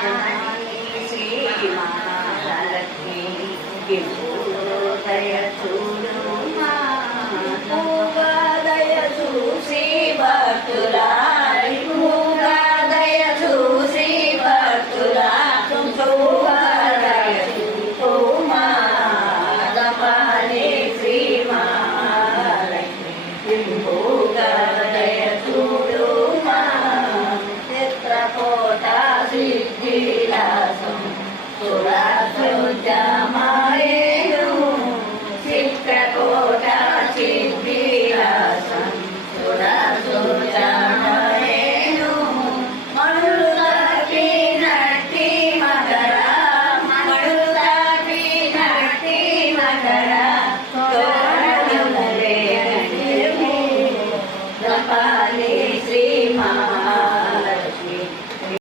శ్రీ మహాలక్ష్మి దయ చూడు దయ చూసి భక్తులా దయ చూసి భక్తులా దయ చూపు మాధవాలే శ్రీ మహాలక్ష్మి దయ చూడు చిత్రకోట సిద్ధిలాసం సురాసుజ